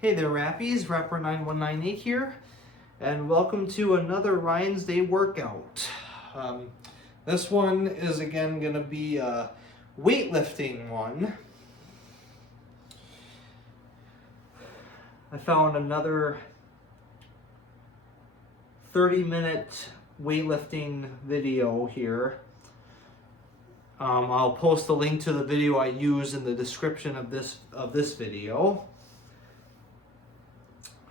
Hey there, Rappies. Rapper9198 here, and welcome to another Ryan's Day workout. This one is again going to be a weightlifting one. I found another 30-minute weightlifting video here. I'll post a link to the video I use in the description of this video.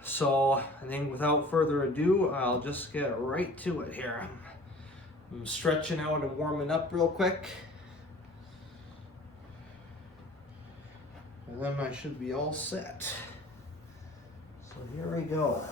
So I think without further ado, I'll just get right to it here. I'm stretching out and warming up real quick. And then I should be all set. So here we go.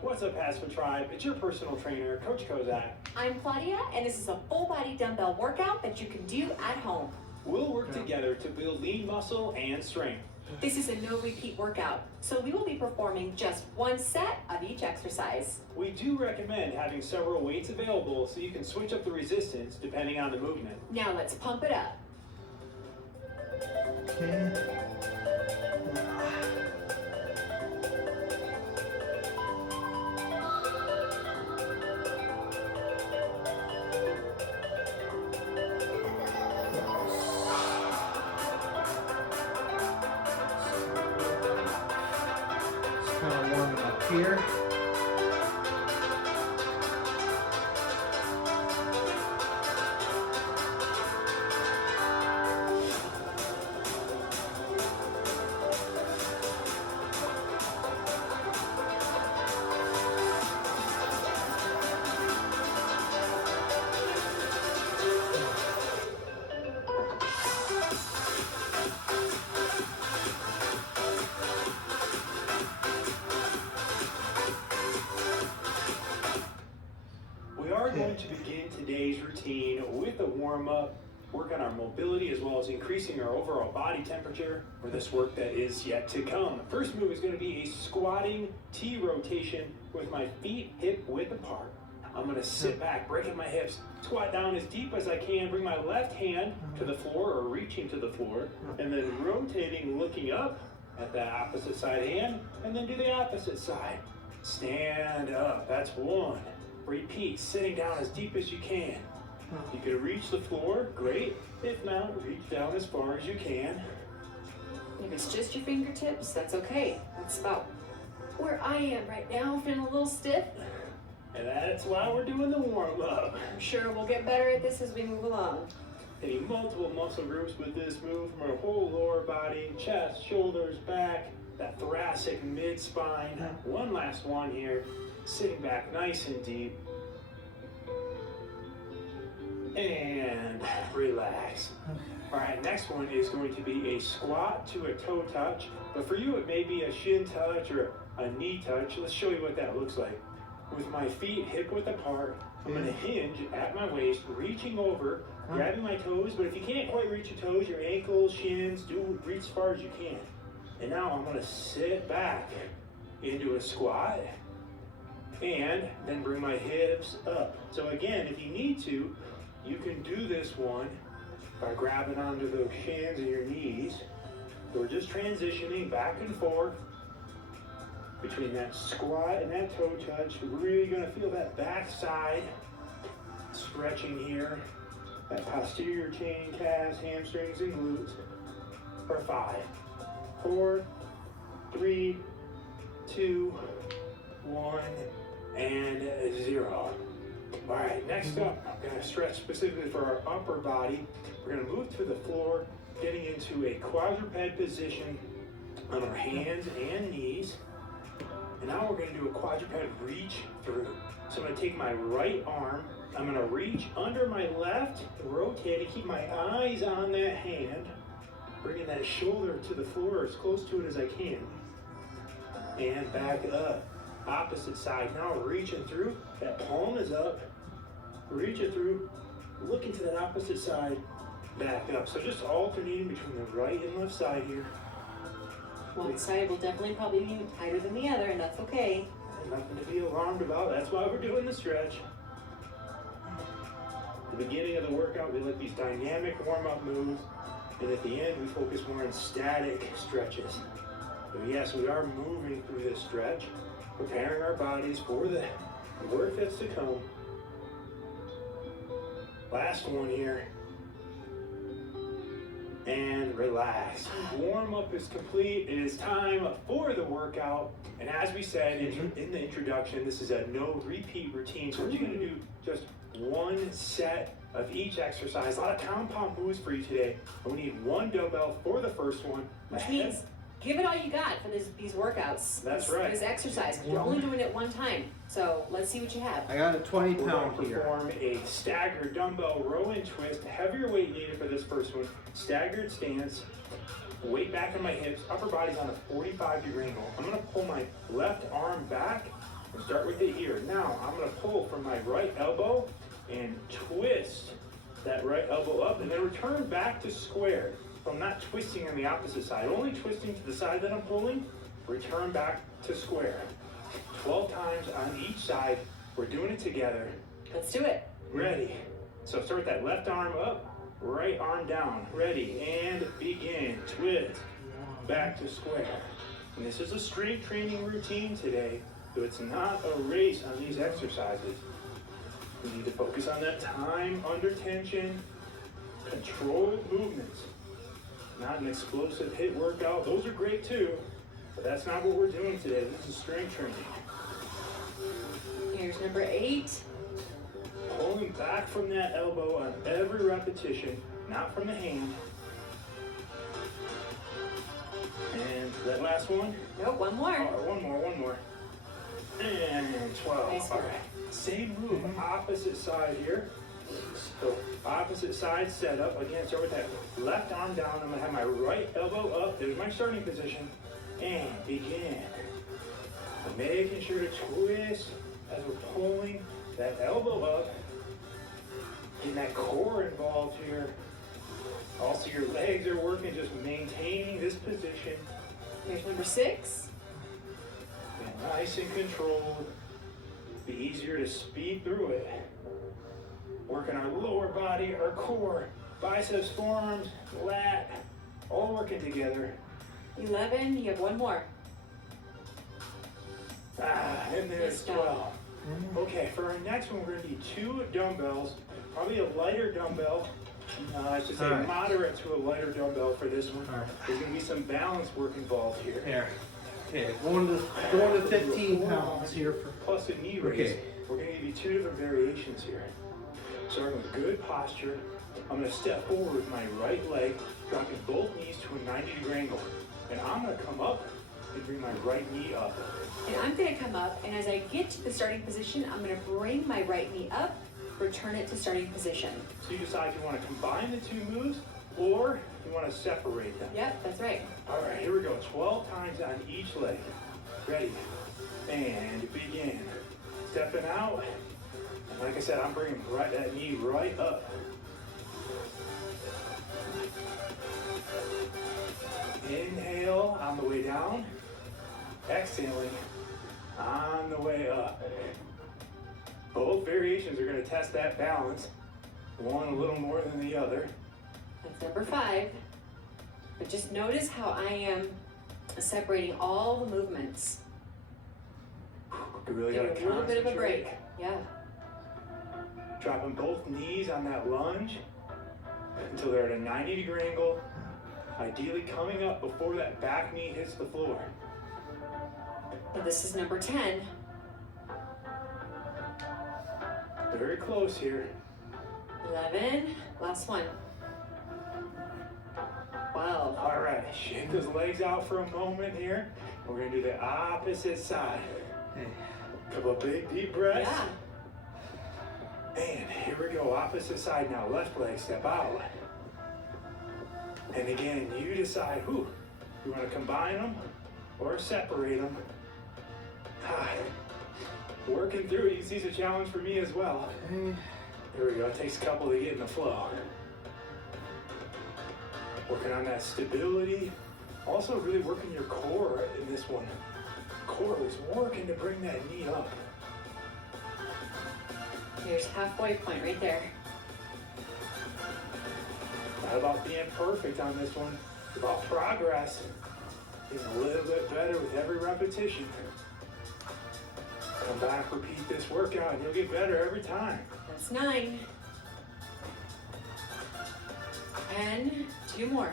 What's up, Haspa Tribe? It's your personal trainer, Coach Kozak. I'm Claudia, and this is a full-body dumbbell workout that you can do at home. We'll work together to build lean muscle and strength. This is a no-repeat workout, so we will be performing just one set of each exercise. We do recommend having several weights available so you can switch up the resistance depending on the movement. Now let's pump it up. Okay. Just kind of warming up here. We are going to begin today's routine with a warm-up, work on our mobility as well as increasing our overall body temperature for this work that is yet to come. The first move is going to be a squatting T rotation with my feet hip width apart. I'm going to sit back, breaking my hips, squat down as deep as I can, bring my left hand to the floor or reaching to the floor, and then rotating, looking up at the opposite side hand, and then do the opposite side. Stand up, that's one. Repeat, sitting down as deep as you can. You can reach the floor, great. If not, reach down as far as you can. If it's just your fingertips, that's okay. That's about where I am right now, feeling a little stiff. And that's why we're doing the warm-up. I'm sure we'll get better at this as we move along. Hitting multiple muscle groups with this move from our whole lower body, chest, shoulders, back, that thoracic mid-spine. One last one here. Sitting back nice and deep. And relax. All right, next one is going to be a squat to a toe touch. But for you, it may be a shin touch or a knee touch. Let's show you what that looks like. With my feet hip width apart, I'm going to hinge at my waist, reaching over, grabbing my toes. But if you can't quite reach your toes, your ankles, shins, do reach as far as you can. And now I'm going to sit back into a squat. And then bring my hips up. So again, if you need to, you can do this one by grabbing onto those shins and your knees. So we're just transitioning back and forth between that squat and that toe touch. We're really gonna feel that back side stretching here, that posterior chain, calves, hamstrings, and glutes. For 5, 4, 3, 2, 1, and 0. All right, next up, I'm gonna stretch specifically for our upper body. We're gonna move to the floor, getting into a quadruped position on our hands and knees. And now we're gonna do a quadruped reach through. So I'm gonna take my right arm, I'm gonna reach under my left, rotate it, keep my eyes on that hand, bringing that shoulder to the floor as close to it as I can, and back up. Opposite side now, reaching through, that palm is up, reach it through, looking to that opposite side, back up. So just alternating between the right and left side here. One side will definitely probably be tighter than the other, and that's okay. Nothing to be alarmed about, that's why we're doing the stretch. the beginning of the workout, we let these dynamic warm-up moves, and at the end, we focus more on static stretches. So yes, we are moving through this stretch, preparing our bodies for the work that's to come. Last one here. And relax. Warm up is complete. It is time for the workout. And as we said in the introduction, this is a no repeat routine. So we're going to do just one set of each exercise. A lot of compound moves for you today. And we need one dumbbell for the first one. Which means give it all you got for these workouts. That's right. This exercise. You're only doing it one time. So let's see what you have. I got a 20 We're going pound to here. perform a staggered dumbbell row and twist. Heavier weight needed for this first one. Staggered stance. Weight back on my hips. Upper body's on a 45-degree angle. I'm going to pull my left arm back and start with it here. Now I'm going to pull from my right elbow and twist that right elbow up and then return back to square. So I'm not twisting on the opposite side, only twisting to the side that I'm pulling. Return back to square. 12 times on each side. We're doing it together. Let's do it. Ready. So start with that left arm up, right arm down. Ready, and begin. Twist. Back to square. And this is a strength training routine today, so it's not a race on these exercises. We need to focus on that time under tension, controlled movements. Not an explosive hit workout. Those are great too, but that's not what we're doing today. This is strength training. Here's number 8. Pulling back from that elbow on every repetition, not from the hand. And that last one. Nope, one more. One more. And 12. Nice All work. right. Same move, opposite side here. So opposite side setup. Again, start with that left arm down. I'm gonna have my right elbow up. There's my starting position. And begin. So making sure to twist as we're pulling that elbow up. Getting that core involved here. Also your legs are working, just maintaining this position. Here's number 6. And nice and controlled. Be easier to speed through it. Working our lower body, our core, biceps, forearms, lat, all working together. 11. You have one more. And there's Nice job. 12. Okay, for our next one, we're going to need 2 dumbbells, probably a lighter dumbbell. I should say All right. moderate to a lighter dumbbell for this one. All right. There's going to be some balance work involved here. Here. Okay, going to 15 pounds here for. Plus a knee raise. Okay. We're going to give you 2 different variations here. Starting with good posture. I'm going to step forward with my right leg, dropping both knees to a 90-degree angle. And I'm going to come up and bring my right knee up. And I'm going to come up, and as I get to the starting position, I'm going to bring my right knee up, return it to starting position. So you decide if you want to combine the 2 moves or you want to separate them. Yep, that's right. All right, here we go. 12 times on each leg. Ready? And begin. Stepping out. And like I said, I'm bringing that knee right up. Inhale on the way down. Exhaling on the way up. Both variations are going to test that balance. One a little more than the other. That's number 5. But just notice how I am separating all the movements. You really Give got it to a little bit of a concentrate. break. Yeah. Dropping both knees on that lunge until they're at a 90-degree angle. Ideally coming up before that back knee hits the floor. And this is number 10. Very close here. 11. Last one. 12. All right, shake those legs out for a moment here. We're gonna do the opposite side. Couple of big deep breaths. Yeah. And here we go, opposite side now. Left leg, step out. And again, you decide who you want to combine them or separate them. Working through it, it's a challenge for me as well. Here we go, it takes a couple to get in the flow. Working on that stability. Also really working your core in this one. Core is working to bring that knee up. Here's halfway point right there. not about being perfect on this one. It's about progress. Getting a little bit better with every repetition. Come back, repeat this workout, and you'll get better every time. That's 9. And 2 more.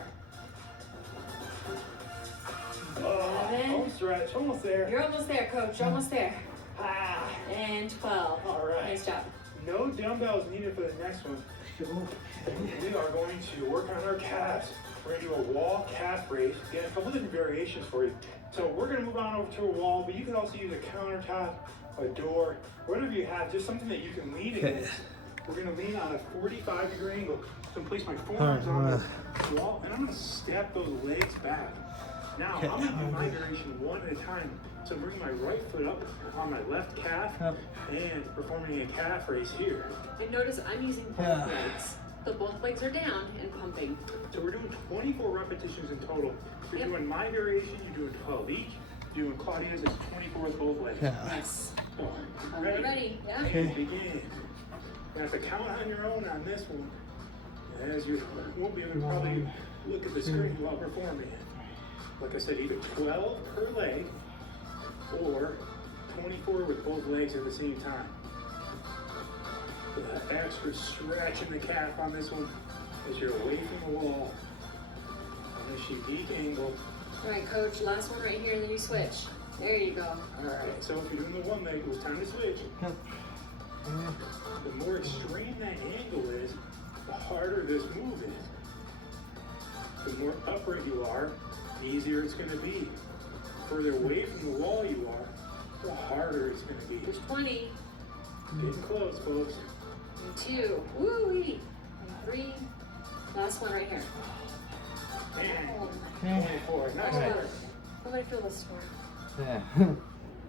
Oh, 11. home stretch, almost there. You're almost there, coach. Almost there. And 12. All right. Nice job. No dumbbells needed for the next one. We are going to work on our calves. We're going to do a wall calf raise. Again, a couple different variations for you. So we're going to move on over to a wall, but you can also use a countertop, a door, whatever you have, just something that you can lean against. We're going to lean on a 45-degree angle. So I'm going to place my forearms on the wall, and I'm going to step those legs back. Now, I'm going to do my variation one at a time. So I'm bringing my right foot up on my left calf and performing a calf raise here. And notice I'm using both legs. So both legs are down and pumping. So we're doing 24 repetitions in total. You're doing my variation, you're doing 12 each. You're doing Claudia's, it's 24 with both legs. Yes. So, Ready? Yeah. Okay. Begin. You have to count on your own on this one. As you won't be able to probably look at the screen while performing. Like I said, either 12 per leg or 24 with both legs at the same time. That extra stretch in the calf on this one as you're away from the wall. And as you peak angle. All right, coach. Last one right here, and then you switch. There you go. All right, so if you're doing the one leg, it was time to switch. The more extreme that angle is, the harder this move is. The more upright you are, the easier it's going to be. The further away from the wall you are, the harder it's going to be. There's 20. Getting close, folks. And 2. Woo-wee. And 3. Last one right here. And 24. Nice work. Nobody feel this one. Yeah.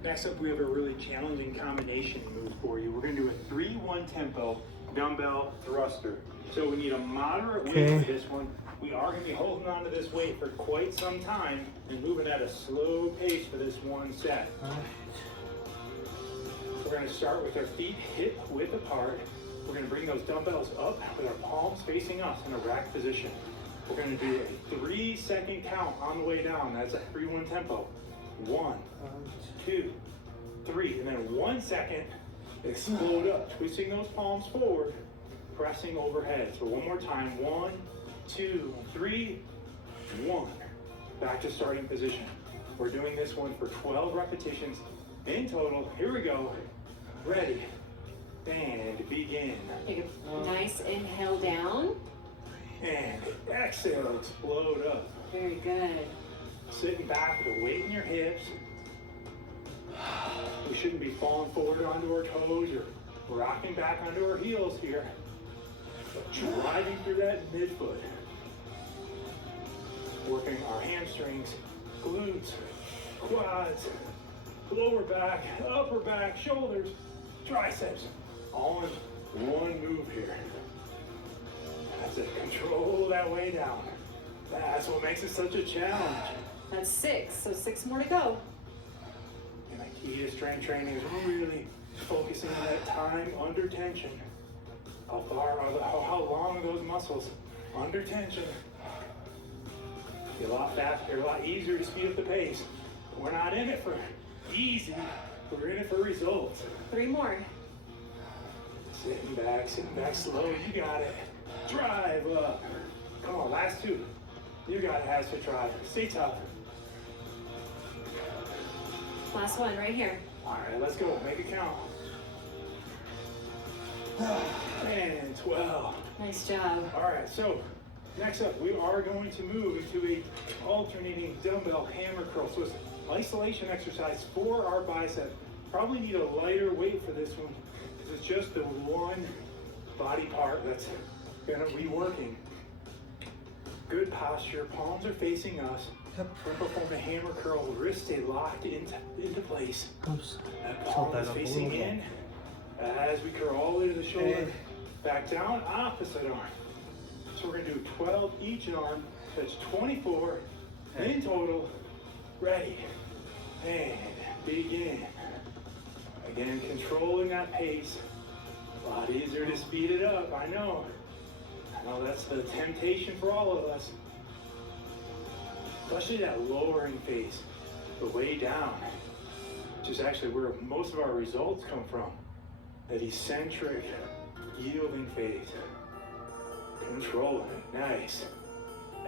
Next up, we have a really challenging combination move for you. We're going to do a 3-1 tempo dumbbell thruster. So we need a moderate weight for this one. We are going to be holding on to this weight for quite some time and moving at a slow pace for this one set. We're going to start with our feet hip width apart. We're going to bring those dumbbells up with our palms facing us in a rack position. We're going to do a 3-second count on the way down. That's a 3-1 tempo. 1, 2, 3, and then 1 second, explode up, twisting those palms forward, pressing overhead. So one more time, 1, 2, 3, 1. Back to starting position. We're doing this one for 12 repetitions in total. Here we go. Ready, and begin. Take a nice inhale down. And exhale, explode up. Very good. Sitting back with a weight in your hips. We shouldn't be falling forward onto our toes or rocking back onto our heels here. But driving through that midfoot. Working our hamstrings, glutes, quads, lower back, upper back, shoulders, triceps. All in one move here. That's it. Control that way down. That's what makes it such a challenge. That's 6, so 6 more to go. And the key to strength training is really focusing on that time under tension. How long are those muscles under tension? Be a lot faster, a lot easier to speed up the pace. We're not in it for easy, we're in it for results. 3 more. Sitting back slow, you got it. Drive up. Come on, last 2. You got it, has to drive. Stay tough. Last one right here. All right, let's go. Make it count. And 12. Nice job. All right, so next up, we are going to move into a alternating dumbbell hammer curl. So it's an isolation exercise for our bicep. Probably need a lighter weight for this one because it's just the one body part that's gonna be working. Good posture, palms are facing us. We're gonna perform a hammer curl, wrists stay locked into place. Oops. Palm is facing in as we curl all the way to the shoulder. Back down, opposite arm. So we're gonna do 12 each arm. That's 24 in total. Ready, and begin. Again, controlling that pace. A lot easier to speed it up, I know. I know that's the temptation for all of us. Especially that lowering phase, the way down, which is actually where most of our results come from. That eccentric, yielding phase. Controlling it, nice.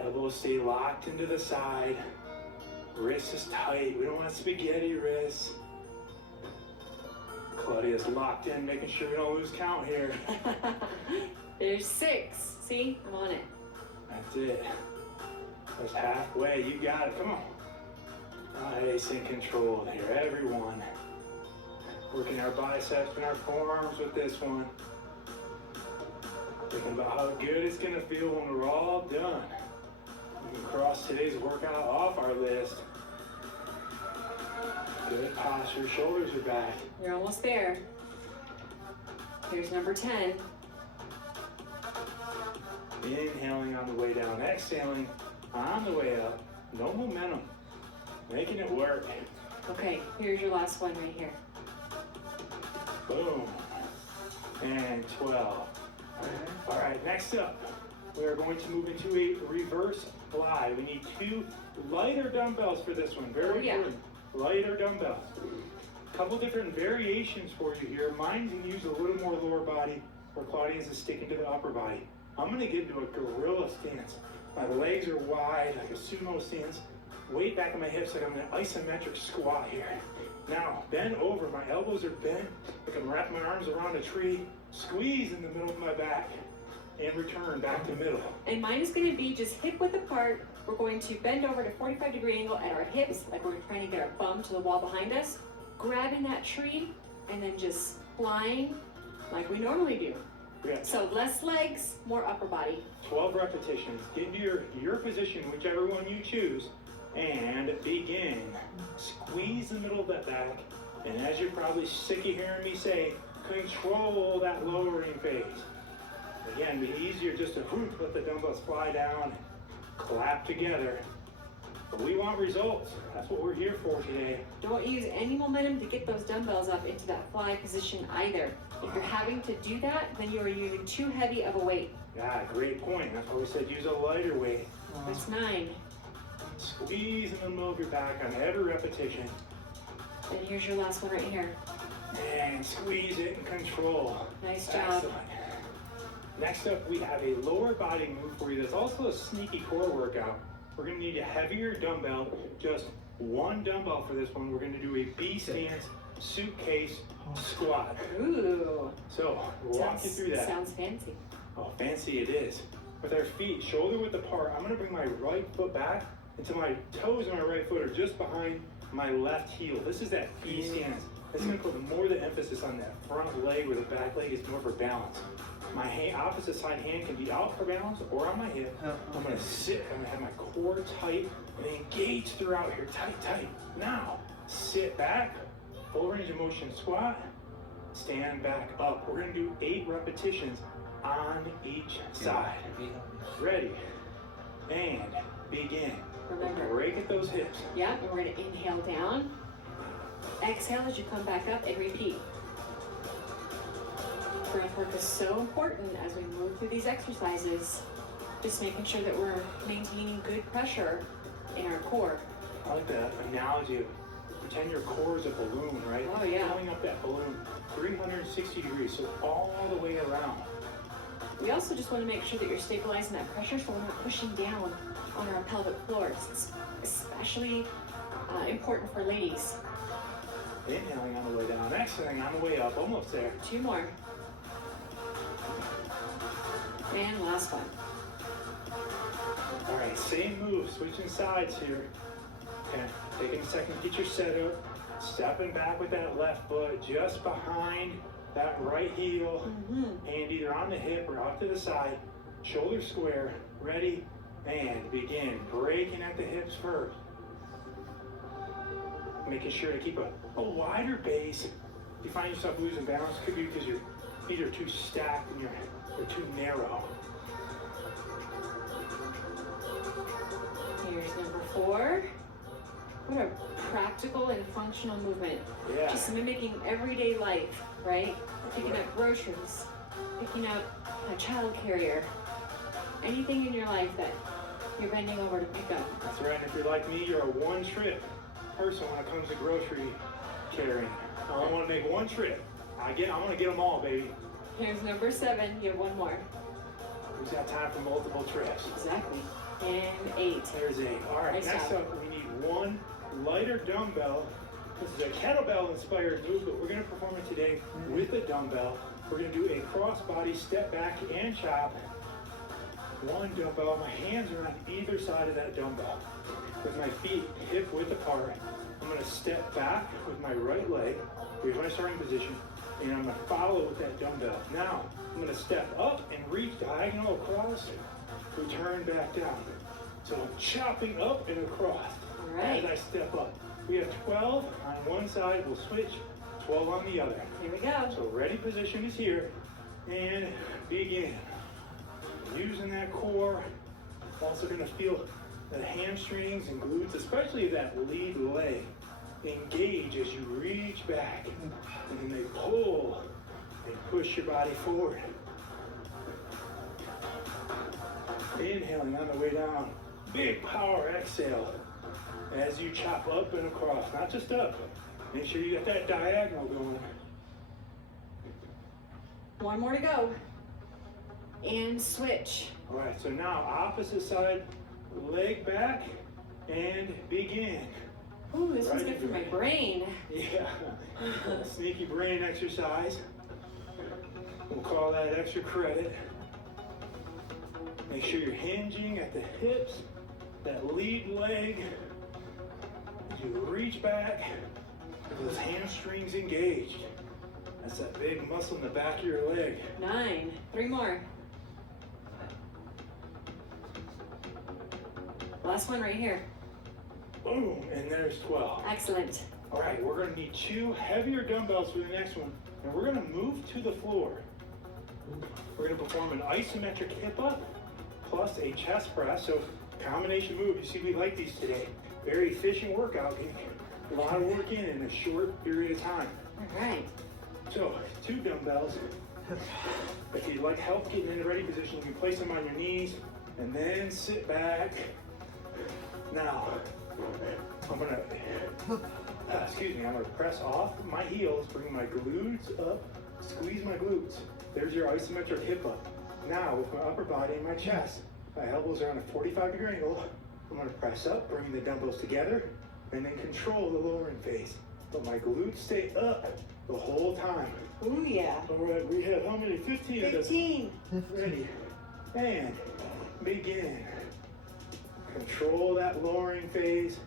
Elbows stay locked into the side. Wrist is tight, we don't want spaghetti wrists. Claudia's locked in, making sure we don't lose count here. There's 6. See? I'm on it. That's it. That's halfway. You got it. Come on. Nice and controlled here. Everyone. Working our biceps and our forearms with this one. Thinking about how good it's going to feel when we're all done. We can cross today's workout off our list. Good posture. Shoulders are back. You're almost there. Here's number 10. Inhaling on the way down. Exhaling on the way up. No momentum. Making it work. Okay, here's your last one right here. Boom. And 12. All right, next up, we are going to move into a reverse fly. We need 2 lighter dumbbells for this one. Very important. Lighter dumbbells. Couple different variations for you here. Mine can use a little more lower body, where Claudia's is sticking to the upper body. I'm gonna get into a gorilla stance. My legs are wide, like a sumo stance. Weight back on my hips, like I'm in an isometric squat here. Now, bend over, my elbows are bent, like I'm wrapping my arms around a tree, squeeze in the middle of my back, and return back to middle. And mine is going to be just hip width apart. We're going to bend over to 45-degree angle at our hips, like we're trying to get our bum to the wall behind us, grabbing that tree, and then just flying like we normally do. Yeah. So less legs, more upper body. 12 repetitions. Get into your position, whichever one you choose, and begin. Squeeze the middle of that back, and as you're probably sick of hearing me say, control that lowering phase. Again, be easier just to let the dumbbells fly down, clap together. But we want results. That's what we're here for today. Don't use any momentum to get those dumbbells up into that fly position either. If you're having to do that, then you are using too heavy of a weight. Yeah, great point. That's why we said use a lighter weight. That's 9. Squeeze in the middle of your back on every repetition. And here's your last one right here. And squeeze it and control. Nice job. Excellent. Next up, we have a lower body move for you that's also a sneaky core workout. We're going to need a heavier dumbbell, just 1 dumbbell for this one. We're going to do a B stance suitcase squat. Ooh. So, we'll walk you through that. Sounds fancy. Oh, fancy it is. With our feet shoulder width apart, I'm going to bring my right foot back until my toes on my right foot are just behind my left heel. This is that B stance. This is going to put more of the emphasis on that front leg, where the back leg is more for balance. My opposite side hand can be out for balance or on my hip. I'm going to sit, I'm going to have my core tight and engage throughout here, tight, tight. Now, sit back, full range of motion squat, stand back up. We're going to do 8 repetitions on each side. Ready, and begin. Remember. Break at those hips. Yeah, and we're going to inhale down. Exhale as you come back up and repeat. Breath work is so important as we move through these exercises. Just making sure that we're maintaining good pressure in our core. I like that analogy of pretend your core is a balloon, right? Oh, yeah. Filling up that balloon 360 degrees, so all the way around. We also just want to make sure that you're stabilizing that pressure so we're not pushing down on our pelvic floors. It's especially important for ladies. Inhaling on the way down, exhaling on the way up, almost there. 2 more. And last one. All right, same move, switching sides here. Okay, taking a second to get your setup. Stepping back with that left foot just behind that right heel. Hand either on the hip or off to the side. Shoulder square, ready, and begin. Breaking at the hips first. Making sure to keep a wider base. If you find yourself losing balance, could be because your feet are too stacked and they're too narrow. Here's number 4. What a practical and functional movement. Yeah. Just mimicking everyday life, right? Picking up groceries, picking up a child carrier, anything in your life that you're bending over to pick up. That's right. And if you're like me, you're a one-trip person when it comes to grocery carrying. I only want to make one trip. I want to get them all, baby. Here's number 7. You have one more. Who's got time for multiple trips? Exactly. And 8. There's 8. All right, Nice next job. up, we need one lighter dumbbell. This is a kettlebell-inspired move, but we're going to perform it today with a dumbbell. We're going to do a cross-body step back and chop. One dumbbell. My hands are on either side of that dumbbell. With my feet hip-width apart, I'm going to step back with my right leg. Here's my starting position. And I'm going to follow with that dumbbell. Now, I'm going to step up and reach diagonal across, return back down. So I'm chopping up and across All right. as I step up. We have 12 on one side, we'll switch, 12 on the other. Here we go. So ready position is here, and begin. Using that core, also gonna feel the hamstrings and glutes, especially that lead leg, engage as you reach back, and then they pull and push your body forward. Inhaling on the way down, big power exhale as you chop up and across, not just up. Make sure you got that diagonal going. One more to go. And switch. All right, so now opposite side, leg back, and begin. Ooh, this one's Right. good for my brain. Yeah, sneaky brain exercise. We'll call that extra credit. Make sure you're hinging at the hips, that lead leg. As you reach back, those hamstrings engaged. That's that big muscle in the back of your leg. 9. 3 more. Last one right here. Boom, and there's 12. Excellent. All right, we're gonna need 2 heavier dumbbells for the next one, and we're gonna move to the floor. We're gonna perform an isometric hip up plus a chest press. So combination move. You see, we like these today. Very efficient workout. Getting a lot of work in a short period of time. All right. So 2 dumbbells. If you'd like help getting in the ready position, you can place them on your knees and then sit back. Now, I'm gonna press off my heels, bring my glutes up, squeeze my glutes. There's your isometric hip up. Now, with my upper body and my chest, my elbows are on a 45-degree angle. I'm gonna press up, bring the dumbbells together, and then control the lowering phase. But my glutes stay up the whole time. Ooh, yeah. All right, we have how many? 15 of this. 15. Ready, and begin. Control that lowering phase.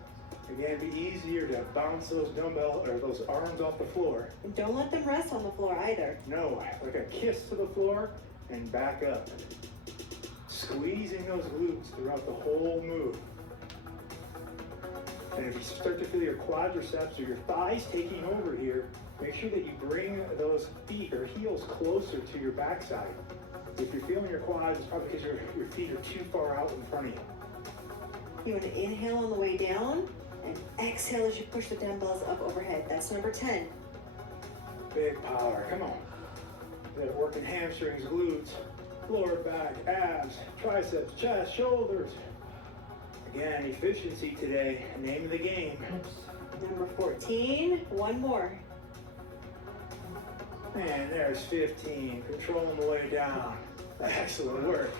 Again, be easier to bounce those dumbbells or those arms off the floor. And don't let them rest on the floor either. No, like a kiss to the floor and back up. Squeezing those glutes throughout the whole move. And if you start to feel your quadriceps or your thighs taking over here, make sure that you bring those feet or heels closer to your backside. If you're feeling your quads, it's probably because your feet are too far out in front of you. You want to inhale on the way down and exhale as you push the dumbbells up overhead. That's number 10. Big power, come on. That working hamstrings, glutes, lower back, abs, triceps, chest, shoulders. Again, efficiency today, name of the game. Number 14. One more. And there's 15, controlling the way down. Excellent work.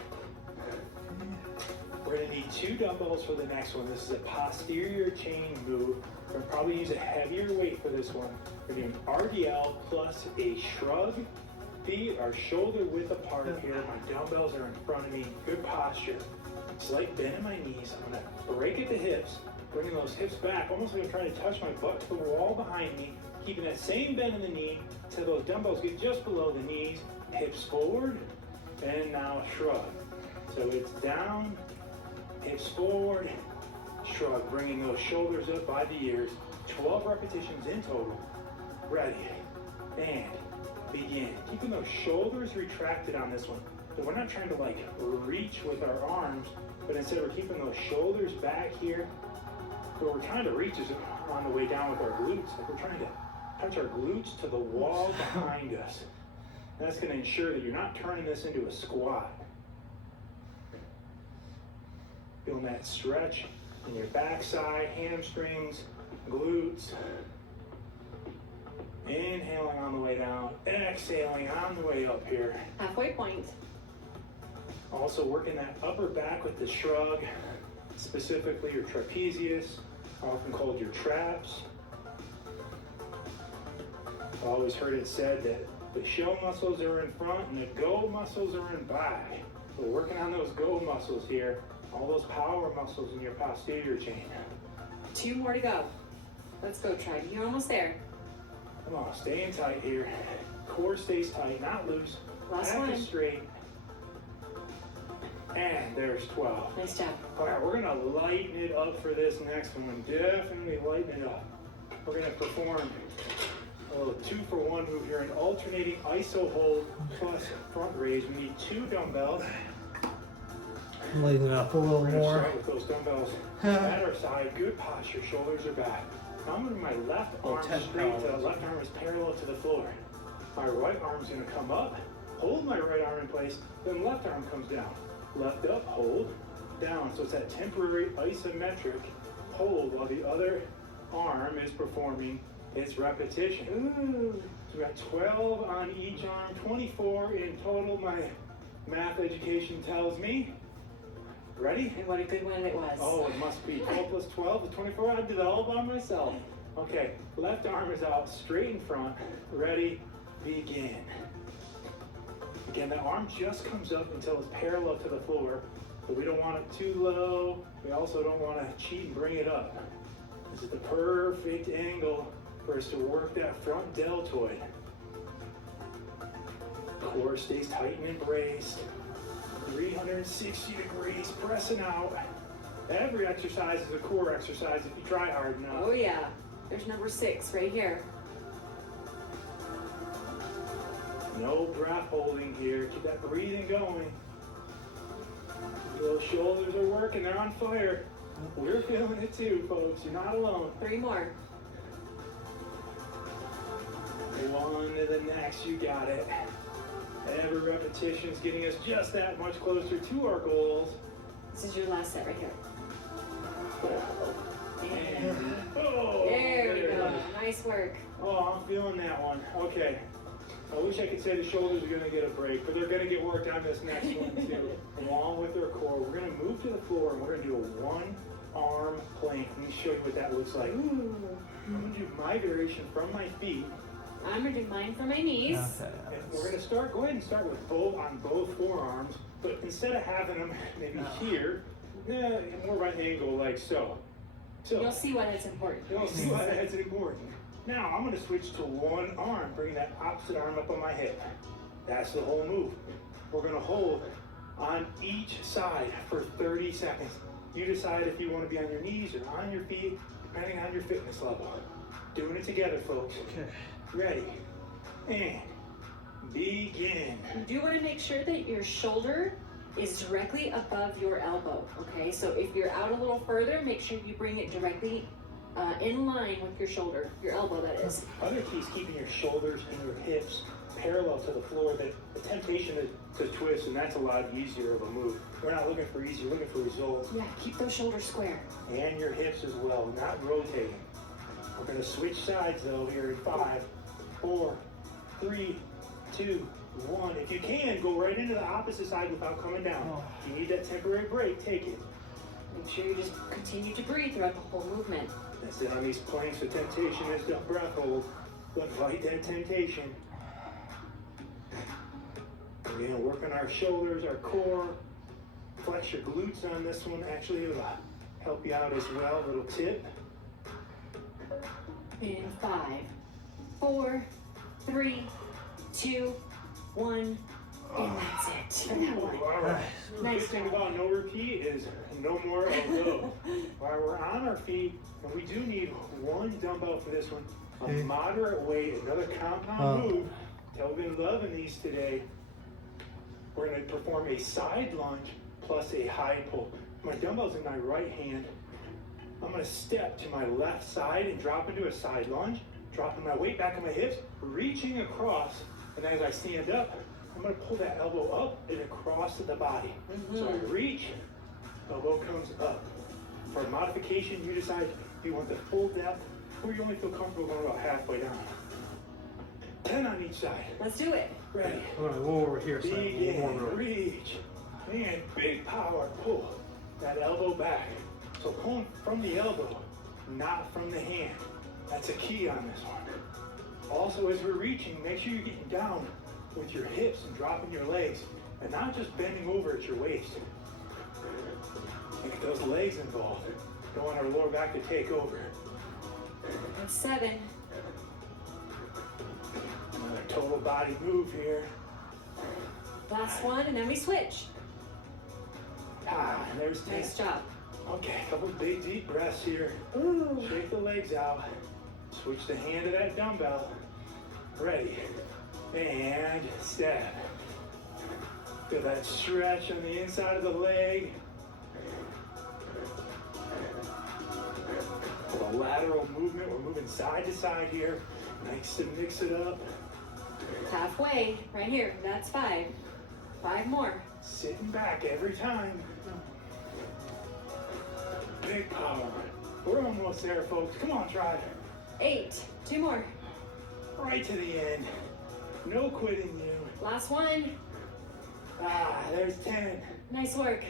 We're gonna need 2 dumbbells for the next one. This is a posterior chain move. We're gonna probably use a heavier weight for this one. We're gonna do an RDL plus a shrug. Feet are shoulder width apart here. My dumbbells are in front of me. Good posture. Slight bend in my knees. I'm gonna break at the hips, bringing those hips back, almost like I'm trying to touch my butt to the wall behind me, keeping that same bend in the knee till those dumbbells get just below the knees, hips forward, and now shrug. So it's down, hips forward, shrug, bringing those shoulders up by the ears. 12 repetitions in total. Ready, and begin. Keeping those shoulders retracted on this one. So we're not trying to like reach with our arms, but instead we're keeping those shoulders back here. What we're trying to reach is on the way down with our glutes. Like we're trying to touch our glutes to the wall behind us. That's going to ensure that you're not turning this into a squat. Feeling that stretch in your backside, hamstrings, glutes. Inhaling on the way down, exhaling on the way up here. Halfway point. Also working that upper back with the shrug, specifically your trapezius, often called your traps. I've always heard it said that the show muscles are in front and the go muscles are in back. So working on those go muscles here, all those power muscles in your posterior chain. 2 more to go. Let's go, Tribe. You're almost there. Come on, staying tight here. Core stays tight, not loose. Last Back one. is straight. And there's 12. Nice job. All right, we're gonna lighten it up for this next one. Definitely lighten it up. We're gonna perform a little 2-for-1 move here, an alternating iso hold plus front raise. We need 2 dumbbells. Lighten it up a little We're gonna more. start with those dumbbells at our side. Good posture, shoulders are back. Now I'm moving my left Oh, arm 10 straight. The pounds. left arm is parallel to the floor. My right arm's gonna come up, hold my right arm in place, then left arm comes down. Left up, hold, down. So it's that temporary isometric hold while the other arm is performing its repetition. Ooh. So we got 12 on each arm, 24 in total, my math education tells me. Ready? And what a good one it was. Oh, it must be 12 plus 12 is 24. I did it all by myself. Okay, left arm is out, straight in front. Ready, begin. Again, the arm just comes up until it's parallel to the floor, but we don't want it too low. We also don't want to cheat and bring it up. This is the perfect angle for us to work that front deltoid. Core stays tight and embraced. 360 degrees, pressing out. Every exercise is a core exercise if you try hard enough. Oh yeah. There's number 6 right here. No breath holding here. Keep that breathing going. Those shoulders are working, they're on fire. We're feeling it too, folks. You're not alone. 3 more. One to the next, you got it. Every repetition is getting us just that much closer to our goals. This is your last set right here. And, oh, There we it go. is. Nice work. Oh, I'm feeling that one. Okay. I wish I could say the shoulders are going to get a break, but they're going to get worked on this next one too. Along with their core, we're going to move to the floor and we're going to do a 1-arm plank. Let me show you what that looks like. Ooh. I'm going to do my variation from my feet. I'm gonna do mine for my knees. And we're going to start, go ahead and start with both on both forearms, but instead of having them maybe here, more right angle like so. You'll see why that's important. You'll see why that's important. Now I'm going to switch to 1 arm, bring that opposite arm up on my hip. That's the whole move. We're going to hold on each side for 30 seconds. You decide if you want to be on your knees or on your feet, depending on your fitness level. Doing it together, folks. Okay. Ready, and begin. You do want to make sure that your shoulder is directly above your elbow, okay? So if you're out a little further, make sure you bring it directly in line with your shoulder, your elbow that is. Other key is keeping your shoulders and your hips parallel to the floor. The temptation is to twist, and that's a lot easier of a move. We're not looking for easy, we're looking for results. Yeah, keep those shoulders square. And your hips as well, not rotating. We're going to switch sides though here in 5, 4, 3, 2, 1. If you can, go right into the opposite side without coming down. If you need that temporary break, take it. Make sure you just continue to breathe throughout the whole movement. That's it on these planks. The temptation is the breath hold, but fight that temptation. We're going to work on our shoulders, our core. Flex your glutes on this one. Actually, it'll help you out as well. Little tip. In 5, 4, 3, 2, 1, and that's it for that one. All right. Nice Good thing job. about no repeat is no more of those. While we're on our feet, and we do need 1 dumbbell for this one. A moderate weight, another compound move. Tell we've been loving these today. We're going to perform a side lunge plus a high pull. My dumbbell's in my right hand. I'm going to step to my left side and drop into a side lunge, dropping my weight back on my hips, reaching across, and as I stand up, I'm going to pull that elbow up and across to the body. So I reach, elbow comes up. For modification, you decide if you want the full depth or you only feel comfortable going about halfway down. 10 on each side. Let's do it. Ready. I'm gonna go over here so I have a little Begin. more room. Reach. And big power. Pull that elbow back. So pulling from the elbow, not from the hand. That's a key on this one. Also, as we're reaching, make sure you're getting down with your hips and dropping your legs, and not just bending over at your waist. Get those legs involved. Don't want our lower back to take over. And 7. Another total body move here. Last one, and then we switch. And there's 10. Nice job. Okay, a couple big deep breaths here. Ooh. Shake the legs out. Switch the hand to that dumbbell. Ready. And step. Feel that stretch on the inside of the leg. A lateral movement. We're moving side to side here. Nice to mix it up. Halfway, right here. That's 5. 5 more. Sitting back every time. Big power. We're almost there, folks. Come on, try it. 8. 2 more. Right to the end. No quitting you. Last one. There's 10. Nice work.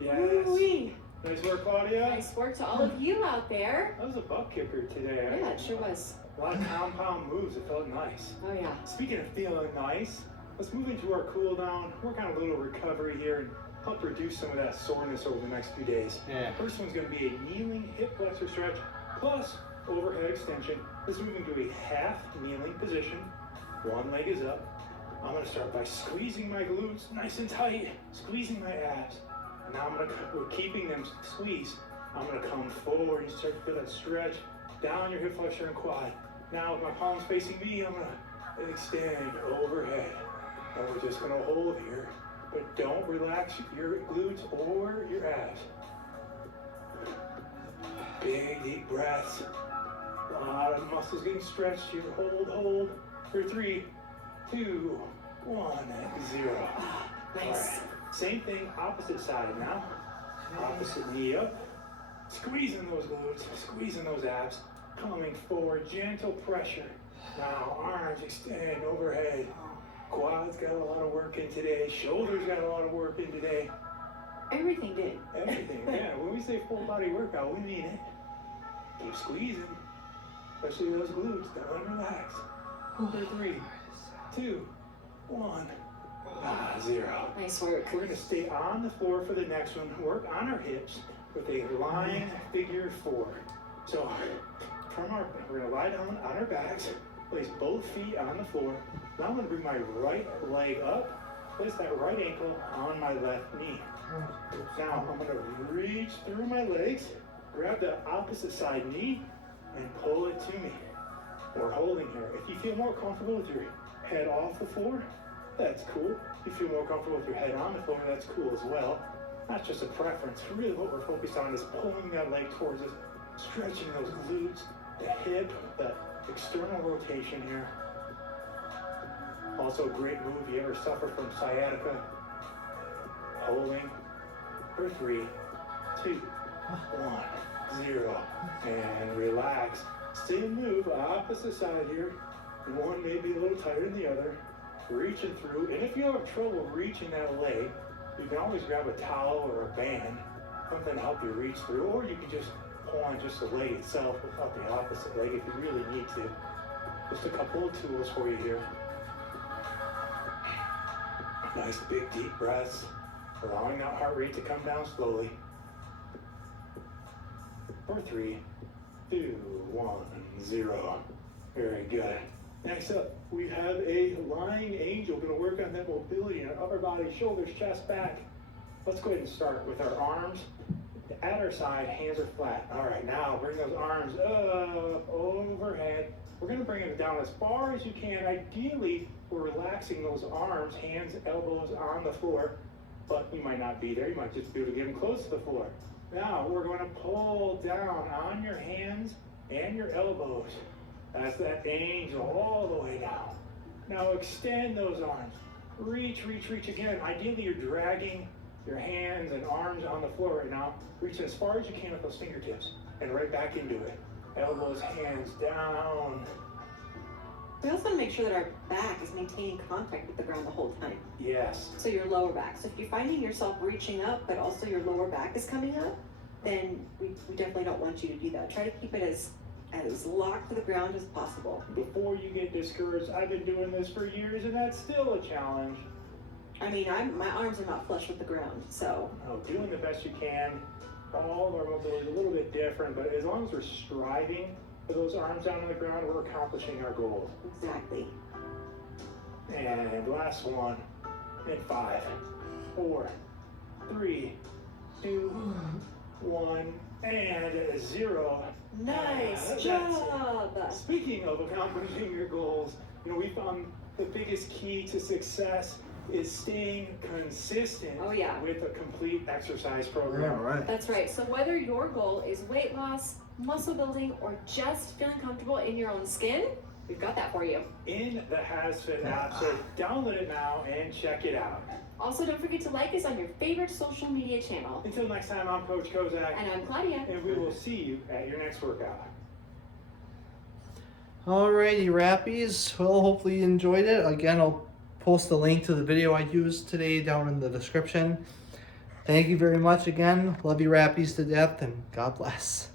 Yes. Woo-wee. Nice work, Claudia. Nice work to all of you out there. That was a butt kicker today. Yeah, it sure was. A lot of compound moves. It felt nice. Oh yeah. Speaking of feeling nice, let's move into our cool down. Work on a little recovery here and help reduce some of that soreness over the next few days. Yeah. First one's going to be a kneeling hip flexor stretch plus overhead extension. Let's move into a half kneeling position. One leg is up. I'm going to start by squeezing my glutes nice and tight, squeezing my abs. And now we're keeping them squeezed. I'm going to come forward and start to feel that stretch down your hip flexor and quad. Now with my palms facing me, I'm going to extend overhead. And we're just going to hold here, but don't relax your glutes or your abs. Big deep breaths. A lot of muscles getting stretched here. Hold. For 3, 2, 1, 0. Nice. All right. Same thing, opposite side now. Opposite knee up. Squeezing those glutes, squeezing those abs. Coming forward, gentle pressure. Now arms extend overhead. Quads got a lot of work in today. Shoulders got a lot of work in today. Everything did. Everything. Yeah, when we say full body workout, we mean it. Keep squeezing. Especially those glutes. Don't relax. For 3, 2, 1. 0. Nice work. We're going to stay on the floor for the next one. Work on our hips with a lying figure 4. So we're going to lie down on our backs, place both feet on the floor. Now I'm going to bring my right leg up, place that right ankle on my left knee. Now I'm going to reach through my legs, grab the opposite side knee, and pull it to me. We're holding here. If you feel more comfortable with your head off the floor, that's cool. If you feel more comfortable with your head on the floor, that's cool as well. That's just a preference. Really what we're focused on is pulling that leg towards us, stretching those glutes, the hip, the external rotation here. Also a great move if you ever suffer from sciatica. Holding for 3, 2, 1, 0. And relax. Same move, opposite side here. One may be a little tighter than the other. Reaching through, and if you have trouble reaching that leg, you can always grab a towel or a band, something to help you reach through, or you can just pull on just the leg itself without the opposite leg if you really need to. Just a couple of tools for you here. Nice big deep breaths, allowing that heart rate to come down slowly. For 3, 2, 1, 0. Very good. Next up, we have a lying angel. Going to work on that mobility in our upper body, shoulders, chest, back. Let's go ahead and start with our arms at our side, hands are flat. All right, now bring those arms up, overhead. We're going to bring them down as far as you can. Ideally, we're relaxing those arms, hands, elbows on the floor, but you might not be there. You might just be able to get them close to the floor. Now, we're going to pull down on your hands and your elbows. That's that angel all the way down. Now extend those arms. Reach, reach, reach again. Ideally, you're dragging your hands and arms on the floor right now. Reach as far as you can with those fingertips and right back into it. Elbows, hands down. We also want to make sure that our back is maintaining contact with the ground the whole time. Yes. So your lower back. So if you're finding yourself reaching up, but also your lower back is coming up, then we definitely don't want you to do that. Try to keep it as locked to the ground as possible. Before you get discouraged, I've been doing this for years and that's still a challenge. I mean, my arms are not flush with the ground, so. Oh, doing the best you can. All of our mobility is a little bit different, but as long as we're striving for those arms down on the ground, we're accomplishing our goal. Exactly. And last one. In 5, 4, 3, 2, 1, and 0. Nice That's job. Speaking of accomplishing your goals, you know, we found the biggest key to success is staying consistent Oh, yeah. with a complete exercise All program. right. That's right. So whether your goal is weight loss, muscle building, or just feeling comfortable in your own skin, we've got that for you. In the HasFit app, so download it now and check it out. Also, don't forget to like us on your favorite social media channel. Until next time, I'm Coach Kozak, And I'm Claudia. and we will see you at your next workout. Alrighty, Rappies. Well, hopefully you enjoyed it. Again, I'll post the link to the video I used today down in the description. Thank you very much again. Love you, Rappies, to death, and God bless.